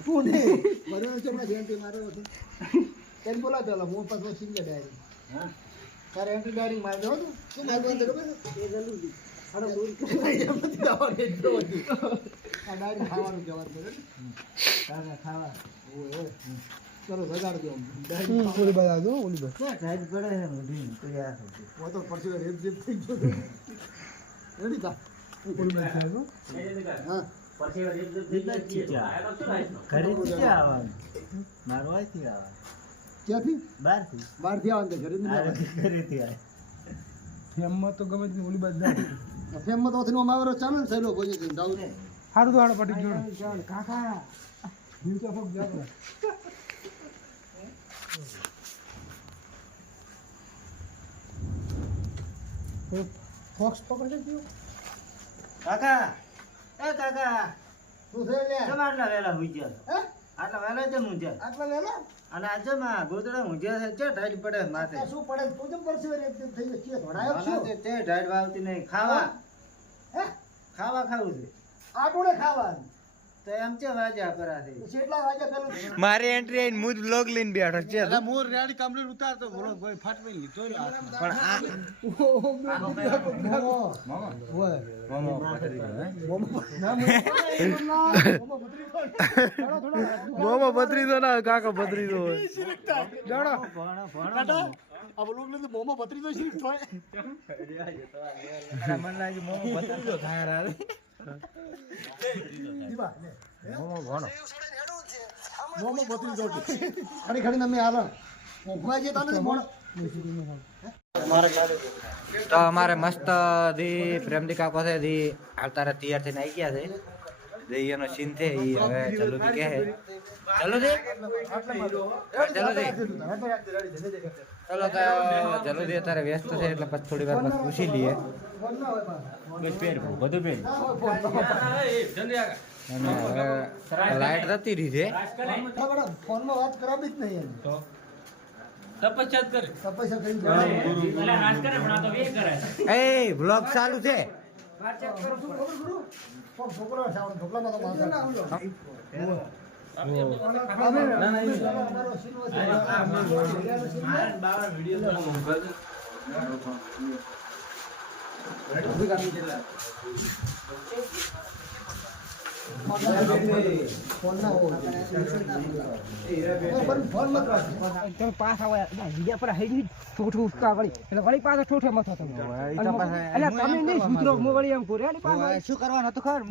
તું ને બરોબર છે હમણાં જેન્ટી માર્યો હતો એને બોલા પેલા હું પાછો સિંગલ ડાયરી હા તારે એન્ટ્રી ડાયરી માર દો તું શું મારવાનું છે ખબર એ જલ્દી અરે દૂર એમ નથી દાવાનું એટલો હતી આ ડાયરી ખાવાનું જવાબ દે કાકા ખાવા ઓય ચલો વગાડ દો ડાયરી ઓલી બાજુ દો ઓલી બાજુ ડાયરી પડે છે મોઢી તો યાર ઓ તો પરસે રેપ જેપ થઈ ગયો રેડી કા ઓલી બાજુ હા પરસે રેપ જેપ થઈ ગયો આયા તો રાઈટ ઘરે થી આવવાનું મારવાથી આવવાનું ક્યાંથી બહારથી આવવાનું ઘરે ઘરેથી આવે ફેમમાં તો ગમે તે ઓલી બાજુ જાય ફેમમાં તો ઓથીનો મારો ચાલે ને સહેલો ભોજે છે જાવ ને હારું તો હાડો પટી ગયો ચાલ કાકા હું તો ફોક જાવ ફોક્સ પકડજો કયો કાકા એ કાકા શું છે લે તમારના વેલા હોઈ ગયા હે આટલા વેલા જ હું જાય આટલા વેલા અને આજે માં ગોદડા ઊંઝ્યા છે ચે ઢાઈડ પડે માથે શું પડે તું જેમ પરસે એક દિન થઈ ગયો ધોડાયો છે તે ઢાઈડ વાવતી નહીં ખાવા હે ખાવા ખાવું છે આટોડે ખાવાનું તો એમ છે વાજા પરાથી કેટલા વાજા પેલું મારી એન્ટ્રી આઈને મુજ બ્લોગ લઈને બેઠો છે એટલે મોર રેડી કમ્પ્લીટ ઉતારતો બોલો ભાઈ ફાટવી લીધો પણ આ મોમો બત્રીસો ના કાકા બત્રીસો હોય જાડો ભણા આ લોક ને મોમો બત્રીસો શીખ થાય મને લાગે મોમો બત્રીસો થાય યાર મોમો બત્રીસો ખડી ખડી તમે આલા ઓખવા જે તને મોણ તો અમારે મસ્ત દી પ્રેમદી કાકો છે દી આવતારા તૈયાર થઈને આવી ગયા છે દી એનો સીન છે ઈ હવે ચલો દી કે હે ચલો દી ચલો તો ચલો દી અત્યારે વ્યસ્ત છે એટલે પછી થોડી વાર પછી પૂછી લઈએ બસ પેર બધું પેર અને હવે લાઈટ જતી રહી છે ફોનમાં વાત કરાવી જ નહીં તો તપસ્યા કરે તપસ્યા કરી એટલે હાથ કરે પણ આ તો વે કરે એ બ્લોગ ચાલુ છે વાત ચેક કરો શું ખબર કરું છોકરો સાવણ ઢોકલામાં તો માથે પાસ આવે પર હેડી ઠોઠ ઉઠકા વળી એટલે વળી પાછો ઠોઠે મથો તમે એટલે તમે નહીં સુધરો મો વળી એમ કોરે એટલે પાછો શું કરવાનું હતું ખબર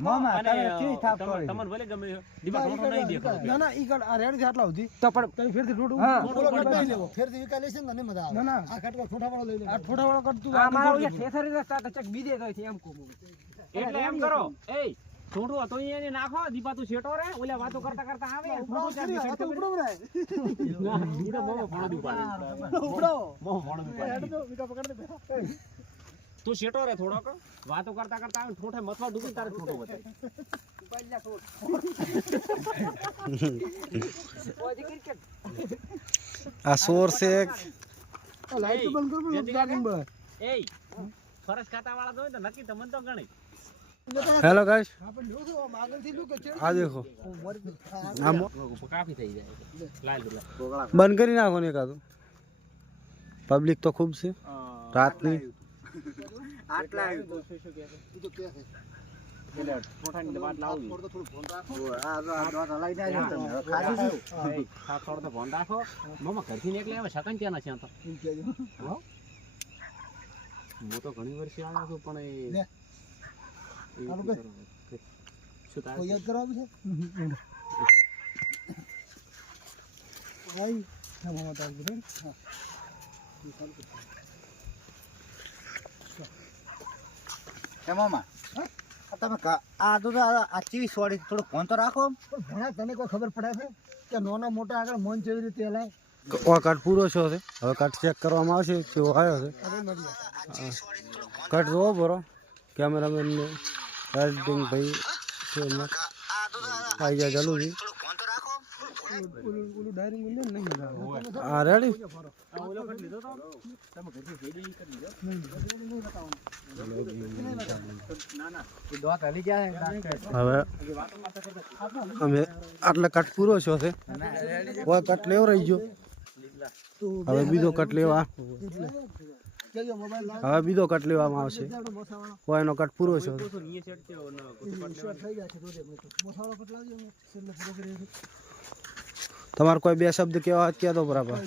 મામા તમે ચી થાપ કરી તમને ભલે ગમે દીવા ઠોઠો નહીં દેખો ના ના ઈ કડ આ રેડી આટલા સુધી તો પણ તમે ફેરથી ઠોઠું ઠોઠો કઢાઈ લેવો ફેરથી વિકા લેશે ને મજા આવે ના ના આ કટકો ઠોઠા વાળો લઈ લે આ ઠોઠા વાળો કટ તું આ મારો એ ઠેસરી રસ્તા તો ચક બીજે ગઈ છે એમ કો એટલે એમ કરો એ છોડો તો એને નાખો દીપા તું શેટો રે ઓલા વાતો કરતા કરતા આવે છોડો ચાલી શેટ ઉપડો રે ના દીડા મોમો ફોડો દીપા ઉપડો મોમો ફોડો દીપા હેડ તો વિકા પકડ દે તું શેટો રે થોડોક વાતો કરતા કરતા આવે ઠોઠે મથવા ડૂબી તારે છોડો બતાય પાલ્લા છોડ ઓજી ક્રિકેટ આ સોર છે લાઈટ બંધ કર જાગિંગ બર એ ફરસ ખાતા વાળા તો હોય તો નક્કી તમને તો ગણી હેલો ગાઈસ આપણ જો તો આગળ થી લુક છે આ દેખો આમ કાફી થઈ જાય લાલ ગોગળા બંધ કરી નાખો ને એકાદું પબ્લિક તો ખૂબ છે રાતની આટલા આવ્યું તો શું કે તું તો કે છે એટલે ઠોઠાની વાત લાવવી થોડું થોડું ફોન રાખો આ તો લઈને આવ્યો તમે ખાલી છે ખા થોડો તો ફોન રાખો મામા ઘરથી નીકળે હવે શકન ત્યાં નથી આતો એમ કહેજો હું તો ઘણી વર્ષે આવ્યો છું પણ લે એ આનું કઈ? શું થાય કોઈ યાદ કરાવું છે ભાઈ હા મામા તાર બરે હા મામા તમે આ તો આ ચીવી સોડી થોડું ફોન તો રાખો પણ ભણા તને કોઈ ખબર પડે છે કે નાના મોટા આગળ મન કેવી રીતે હલાય આ કટ પૂરો છો છે હવે કટ ચેક કરવામાં આવશે કેવો આવ્યો છે અરે મળી કટ જોવો બરો કેમેરામેન ને એડિટિંગ ભાઈ છે એમાં આવી જાય ચાલુ છે ઓલું ડાયરિંગ બોલે નહીં આ રેડી ઓલો કટ લીધો તો તમે ઘરથી ફેડી કરી લીધો ના ના એ દોત હલી ગયા હવે અમે આટલે કટ પૂરો છો છે કોઈ કટ લેવો રહી ગયો હવે બીજો કટ લેવા હવે બીજો કટ લેવામાં આવશે કોઈનો કટ પૂરો છે તમારે કોઈ બે શબ્દ કેવા કહે તો બરાબર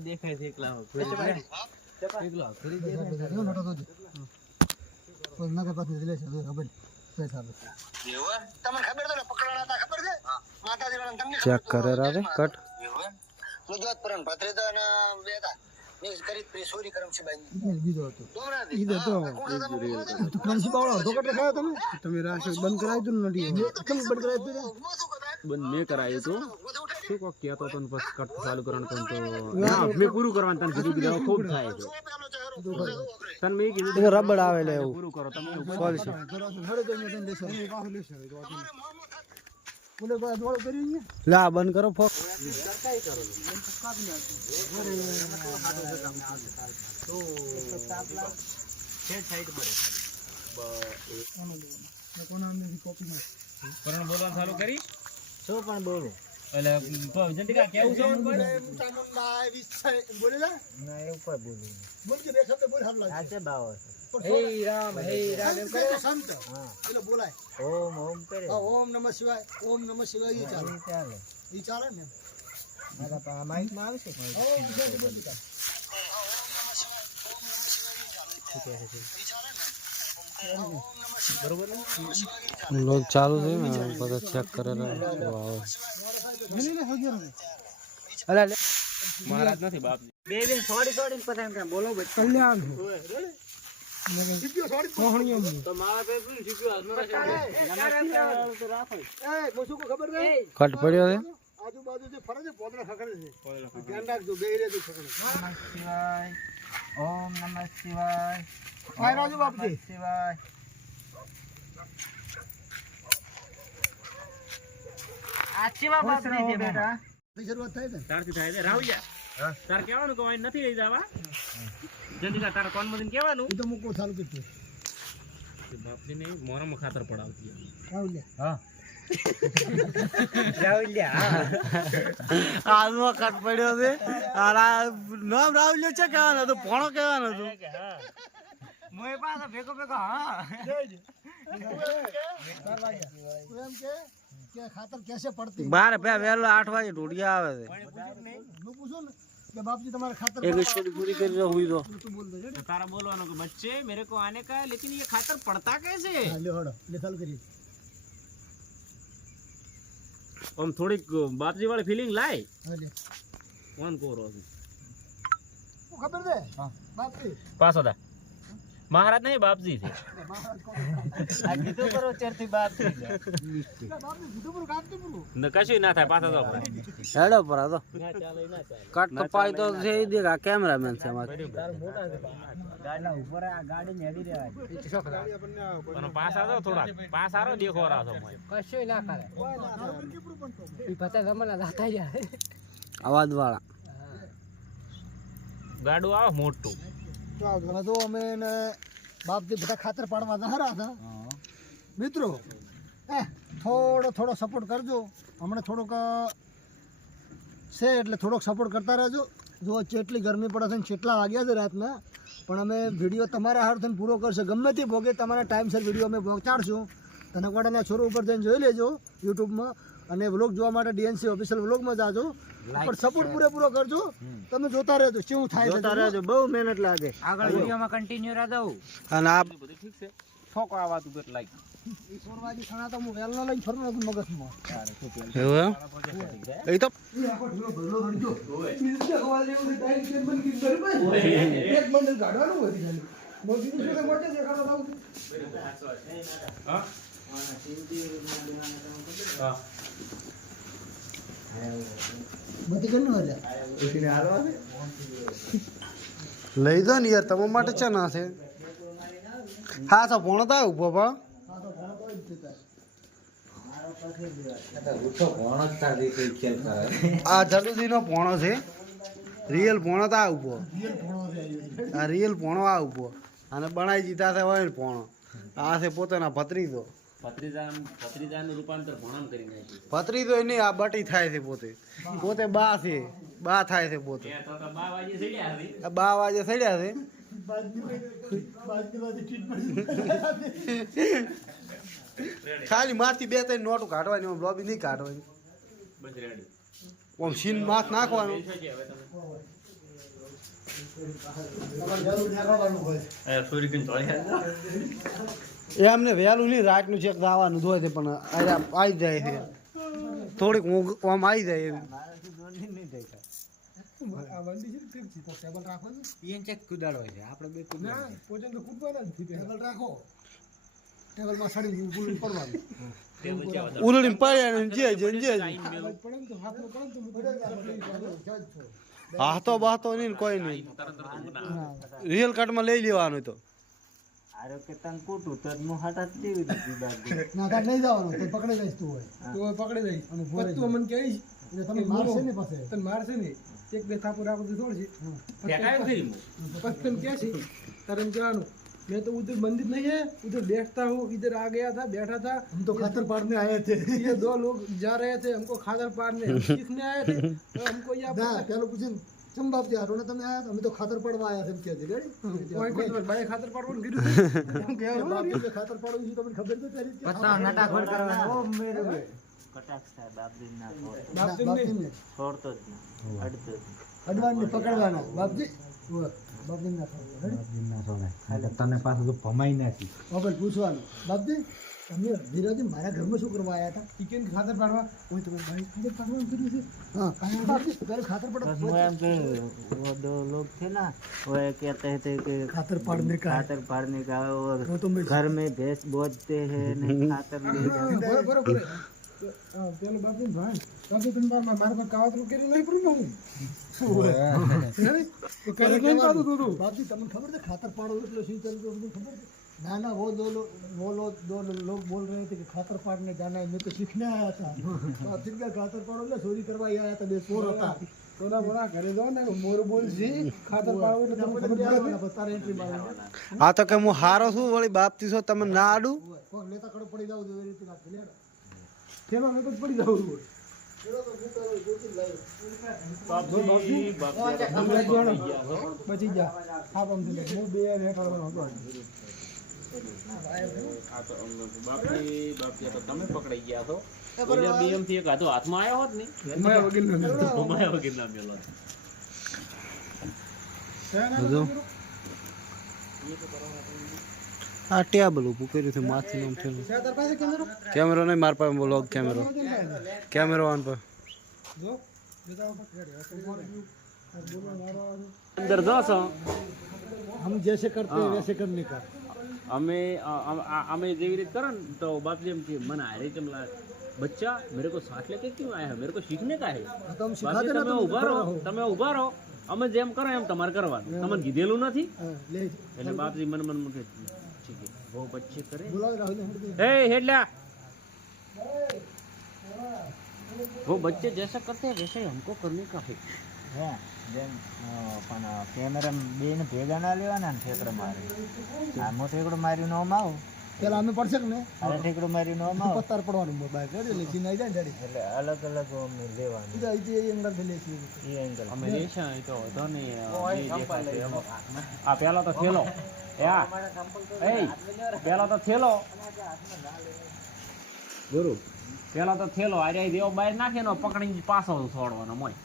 દેખાય છે એકલા ચેક કરે રાવે કટ તમે રાશિ બંધ કરાવી દો નથી બંધ મેં કરાયું તો શું કોક કહેતો તો ને પછી કટ ચાલુ કરવાનું તો ના મેં પૂરું કરવાનું તને કીધું કે ખૂબ થાય છે તને મેં કીધું રબડ આવેલે એવું પૂરું કરો તમે સોલ છે લા બંધ કરો ફોક બોલવાનું ચાલુ કરી શું પણ બોલું એટલે જંતિકા કેવું છે બોલે ના એવું કોઈ બોલું બોલ કે બે શબ્દ બોલ હાલ લાગે આજે બાવો હે રામ એમ કરે સંત એટલે બોલાય ઓમ કરે ઓમ નમઃ શિવાય એ ચાલે ચાલે ઈ ચાલે ને મારા માઇક માં આવશે ઓમ જય બોલિકા લોગ ચાલુ છે ને બધા ચેક કરેલા અલે મહારાજ નથી બાપ બે છોડી પછી એમ કે બોલો કલ્યાણ તો મારા બે શું શીખ્યું ખબર છે કટ પડ્યો છે આજુબાજુ જે ફરે છે પોદરા ખખડે છે ધ્યાન રાખજો બે રે તો ખખડે શિવાય ઓમ નમઃ શિવાય આ રાજુ બાપજી શિવાય આછી બાપ નહીં બેટા શરૂઆત થાય છે તારથી થાય છે રાહુલિયા તાર કહેવાનું કે અહીં નથી લઈ જવા જંતિકા તારા કોન મદન કહેવાનું ઈ તો મુકો ચાલુ કરતો બાપની ને મોરામાં ખાતર પડાવતી રાહુલિયા આજમાં કટ પડ્યો છે નામ રાહુલ્યો છે કહેવાનો હતો ભણો કહેવાનો હતો મોય પાછો ભેગો હા એમ કે ખાતર કેસે પડતી બાર બે વહેલો 8 વાગે ઢોડિયા આવે છે હું પૂછું ને કે બાપજી તમારે ખાતર એક સ્ટોરી પૂરી કરી દો હુઈ દો તું બોલ દે तो तारा बोलवानो कि बच्चे मेरे को आने का है लेकिन ये खातर पड़ता कैसे હા લ્યો હડો લે ચાલુ કરી हम थोड़ी बापजी वाली फीलिंग लाए હા લે कौन को रो હું ખબર છે હા બાપજી पास होता महाराज नहीं बापजी थे મહારાજ કોણ આ કીધું કરો ચરથી બાપ થઈ જાય બાપજી સીધું પૂરું કાપતું પૂરું न कशु ना था पास तो હેડો પર આ તો ना चले ना चले કટ તો પાઈ તો છે ઈ દેખા કેમેરામેન છે અમારે ગાડીના ઉપર આ ગાડી નેડી રહેવાય પણ પાસ આવો થોડા પાસ આરો દેખો રા છો મને કશું ના કરે બરાબર કેપરું પણ તો ઈ પતા જમલા લાતા જાય અવાજ વાળા ગાડું આવે મોટું હવે તો અમે ને બાપજી બધા ખાતર પાડવા જહરા હતા મિત્રો થોડો સપોર્ટ કરજો હમણાં થોડોક છે એટલે થોડોક સપોર્ટ કરતા રહેજો જો કેટલી ગરમી પડે છે ને કેટલા વાગ્યા છે રાતના પણ અમે વિડીયો તમારા હાર થઈને પૂરો કરશે ગમે તે ભોગે તમારા ટાઈમસર વિડીયો અમે પહોંચાડશું તનકવાડાના છોરો ઉપર જઈને જોઈ લેજો યુટ્યુબમાં અને વ્લોગ જોવા માટે ડીએનસી ઓફિશિયલ વ્લોગમાં જાજો પણ સપોર્ટ પૂરેપૂરો કરજો તમે જોતા રહેજો શું થાય છે જોતા રહેજો બહુ મહેનત લાગે આગળ વિડિયોમાં કન્ટિન્યુ રહે દઉં અને આ બધું ઠીક છે ઠોકો આવા તું બેટ લાગી ઈ સોરવાજી ખાણા તો હું વેલનો લઈને ફરનો મગજમાં એવું એમ એ તો એક મંડળ કાઢવાનું હોય છે મોટી શું મોટે છે ખાવા લાવું હા હા બધી કેટલું હલે લઈ દો ને યાર તમારા માટે છે ના છે હા તો ભણો તો ઉભો પણ હા તો ઘણો તો જ છે આ જલુદીનો પોણો છે રિયલ પોણો તો આ ઉભો આ રિયલ પોણો આ ઉભો અને બનાવી દીધા છે હોય ને પોણો આ છે પોતાના ભત્રીજો ભત્રીજાનું રૂપાંતર ભણમ કરી નાખ્યું. ભત્રીજો નહીં આ બટી થાય છે પોતે પોતે બા છે બા થાય છે પોતે તો 12 વાગે સડ્યા હતી. આ 12 વાગે સડ્યા છે ખાલી મારથી 2-3 નોટો કાઢવાની આમ લોબી નહીં કાઢવાની બસ રેડી. આમ સીન માથ નાખવાનું શું છે હવે તમે? એ અમને વહેલું નહીં રાતનું ચેક આવવાનું જ હોય છે પણ આવી જાય છે થોડીક ઊંઘ આમ આવી જાય એવી ઉલડી પડ્યા હાથો બાતો નહીં ને કોઈ નહીં રિયલ કટમાં લઈ લેવાનું તો ના કાઢ નહીં જવાનું તો પકડી જઈશ તું હોય પકડી જઈશ અને તું મને કહીશ તમે મારશે ને પાસે તને મારશે ને એક બે થાપુ રાખો તો છોડશે પછી તને કહે છે તારે એમ કહેવાનું मैं तो उधर मंदिर नहीं है उधर बैठता हूँ इधर आ गया था बैठा था हम तो खातर पाड़ने आए थे ये 2 लोग जा रहे थे हमको खातर पाड़ने हम सीखने आए थे तो हमको यहाँ पहले पूछे चम बाप जी हारो ने તમે આયા અમે તો ખાતર પડવા આયા છે એમ કહે છે રેડી કોઈ બાય ખાતર પાડવાનું કીધું એમ કહેવાનું બાપ કે ખાતર પાડવું છે તમને ખબર તો તારી પતા નટાખોડ કરવાનો ઓ મેરે કટાક્ષ થાય બાપજી ના બાપજીને છોડતો જ ના અડતો જ અડવાને પકડવાના બાપજી બાપજી ના છોડે તને પાછું તો ભમાઈ નાખી બાપા પૂછવાનું બાપજી તમે ધીરાજી મારા ઘરમાં શું કરવા આવ્યા હતા ચિકન ખાતર પાડવા હું તમે ભાઈ ખાતર પાડવાનું કીધું છે હા બાપજી તારે ખાતર बस પાડવા वो हम वो 2 लोग थे ना वो कहते थे कि खातर पाड़ने का खातर पाड़ने का और वो तो मैं घर में भैंस बोझते हैं नहीं खातर ले जाते बरोबर પેલો બાપજી ભાઈ બાપજી તમે મારા પર કાવતરું કરી નહીં પડ્યું હું બાપજી તમને ખબર છે ખાતર પાડો એટલે શું ચાલતું હતું ખબર છે ना ना वो दो लोग बोल रहे थे कि खातर पाड़ने जाना है मैं तो सीखने आया था तो अब फिर क्या खातर पाड़ो ना चोरी करवा ही आया था बे पोर होता थोड़ा बड़ा करे दो ना मोर बोल जी खातर पाड़ो એટલે તમને ખબર પડે બતારે એન્ટ્રી મારો આ તો કે હું હારો છું વળી બાપથી છો તમે ના આડું કોક લેતા કડો પડી જાવ એવી રીતે વાત કરી ખેલો ને તો પડી જાવ ખેલો તો ગુટર ગોતી લાવ બચી જા આપ આમ દે હું બે ને કરવાનો હતો આ તો બાપજી તો તમે પકડાઈ ગયા છો. ઓલા BM થી એક હાથો હાથમાં આવ્યો હોત ને માયા વગર ના મેલો. આ ટેબલ ઊભું કર્યું છે માથે નામ થયેલું કેમેરો નહીં મારા પાસે વ્લોગ કેમેરો ઓન પર જો બતાવો અંદર જશો हम जैसे करते हैं वैसे करने का અમે જેવી રીતે કરો ને તો બાપજી એમ કે મને હારે ચમલા बच्चा मेरे को साथ लेके क्यों आया है मेरे को सीखने का है तो हम सिखा બાપજી, देना તમે ઉભા રહો અમે જેમ કરો એમ તમારે કરવાનું તમને કીધેલું નથી ले એટલે બાપજી મન મૂકે ઠીક है वो बच्चे करे बुलाओ राहुल हट दे ए हेडला वो बच्चे जैसा करते हैं वैसे ही हमको करने का है હે જેમ પણ કેમેરા બેને ભેગા ના લેવાના ને ઠેકડો મારે આમો ઠેકડો માર્યું નો આવ પેલા અમે પડશે કે ને અરે ઠેકડો માર્યું નો આવ પત્તર પડવાનું મોબાઈલ રેડી એટલે ચીનાઈ જાય ને રેડી એટલે અલગ અલગ અમે લેવાનું ઈજા ઈજે એંગલ થી લેસી એ એંગલ અમે લેશા એ તો હતો ને આ પેલા તો થેલો યા એ પેલા તો થેલો ગુરુ પેલા તો થેલો આરે દેવ બહાર નાખે ને પકડીને પાછો છોડવાનો મોય